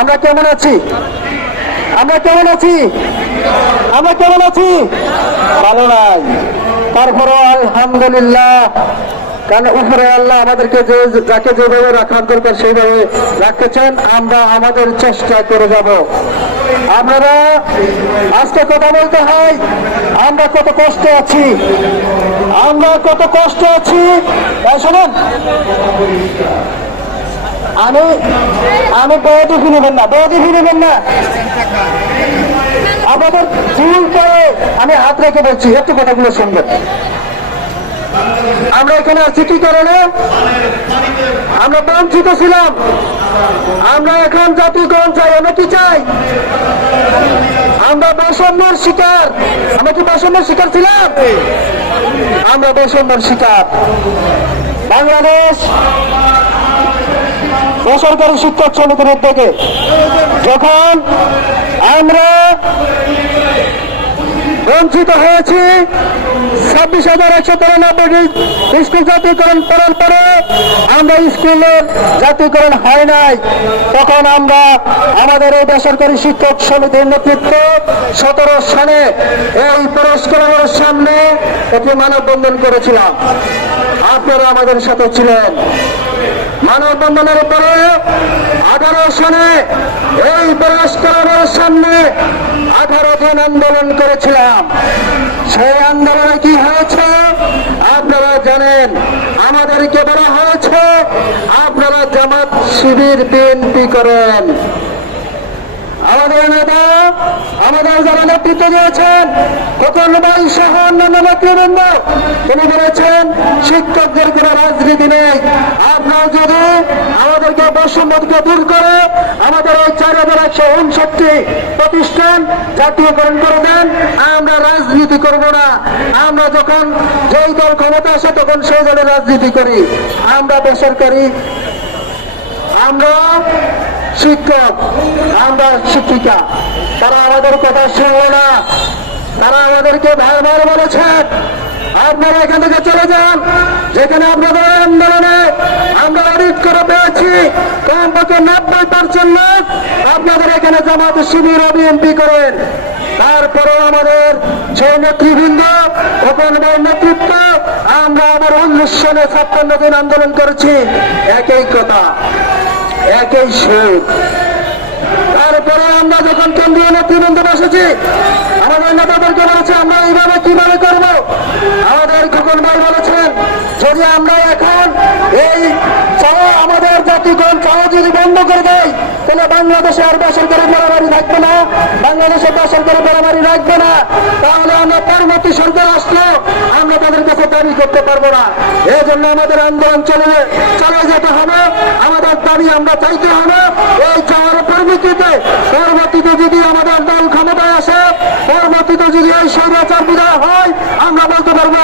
আমরা কেমন আছি? আমরা কেমন আছি? আমরা কেমন আছি? ভালো নাই। তারপরও আলহামদুলিল্লাহ, কারণ উপরে আল্লাহ আমাদেরকে যে যাকে যেভাবে রাখার দরকার সেইভাবে রাখতেছেন, আমরা আমাদের চেষ্টা করে যাব। আপনারা আজকে কথা বলতে হয়, আমরা কত কষ্ট আছি? আমরা কত কষ্ট আছি? শোনেন। আমি আমি বৌদি ফিরবেন না বৌদি ফিরবেন না। আমাদের ভুল করে আমি হাত রেখে বলছি, একটু কথাগুলো শুনবেন। আমরা এখানে আছি কি কারণে? আমরা বঞ্চিত ছিলাম। আমরা এখন জাতীয়করণ চাই, আমরা কি চাই? আমরা বৈষম্যের শিকার। আমরা কি বৈষম্যের শিকার ছিলাম? আমরা বৈষম্যের শিকার। বাংলাদেশ বেসরকারি শিক্ষক সমিতির উদ্যোগে যখন আমরা বঞ্চিত হয়েছি, ছাব্বিশ হাজার একশো তিরানব্বই স্কুল জাতীয়করণ করার পরে আমরা স্কুলের জাতীয়করণ হয় নাই। তখন আমরা আমাদের এই বেসরকারি শিক্ষক সমিতির নেতৃত্ব সতেরো সালে এই পুরস্কারের সামনে একটি মানববন্ধন করেছিলাম। আপনারা আমাদের সাথে ছিলেন। মানববন্ধনের পরে আঠারো সনে এই পুরস্কারের সামনে আঠারো দিন আন্দোলন করেছিলাম। সেই আন্দোলনে কি হয়েছে? আপনারা জানেন, আমাদেরকে বলা হয়েছে, আপনারা জামাত শিবির বিএনপি করেন। আমাদের নেতা, আমাদের যারা নেতৃত্ব দিয়েছেন ভাই সহ অন্যান্য নেতৃবৃন্দ, তিনি বলেছেন, শিক্ষকদের কোন রাজনীতি নেই। আপনার যদি আমাদেরকে বৈষম্যকে দূর করে আমাদের এই চার হাজার একশো উনষট্টি প্রতিষ্ঠান জাতীয়করণ করে দেন, আমরা রাজনীতি করব না। আমরা যখন যেই দল ক্ষমতা আসে, তখন সেই দলের রাজনীতি করি। আমরা বেসরকারি, আমরা শিক্ষক, আমরা শিক্ষিকা। তারা আমাদের কথা শুনলো না। তারা আমাদেরকে ভাই বলেছেন আপনারা এখান থেকে চলে যান। যেখানে আপনাদের আন্দোলনে আমরা অডিট করে পেয়েছি, কমপক্ষে নব্বই পার্সেন্ট লোক আপনাদের এখানে জামাত শিবির বিএনপি করেন। তারপরে আমাদের সেই নেতৃবৃন্দ তখন নেতৃত্ব, আমরা আবার উনিশ সালে ছাপ্পান্ন দিন আন্দোলন করেছি। একই কথা। একই সুদ তারপরে আমরা যখন কেন্দ্রীয় নেতৃবৃন্দ বসেছি আমাদের নেতাদেরকে বলেছে, আমরা এইভাবে কীভাবে করব? আমাদের খোকন ভাই বলেছেন, যদি আমরা এখন এই চাওয়া, আমাদের জাতিগণ চাওয়া যদি বন্ধ করে দেয়, তাহলে বাংলাদেশে আর বেসরকারি বাড়াবাড়ি থাকবে না। বাংলাদেশে বেসরকারি বাড়াবাড়ি রাখবে না। তাহলে আমরা পরবর্তী সরকার আসলো আমরা তাদের কাছে দাবি করতে পারব না। এই জন্য আমাদের আন্দোলন চলবে চলে যেতে হবে। আমাদের দাবি আমরা চাইতে হবে। এই চাওয়ার পরিপ্রেক্ষিতে পরবর্তীতে যদি আমাদের দল ক্ষমতায় আসে পরবর্তীতে যদি এই স্বৈরাচার বিদায় হয়, আমরা বলতে পারব,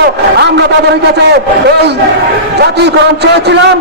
আমরা তাদের কাছে এই জাতীয়করণ চেয়েছিলাম।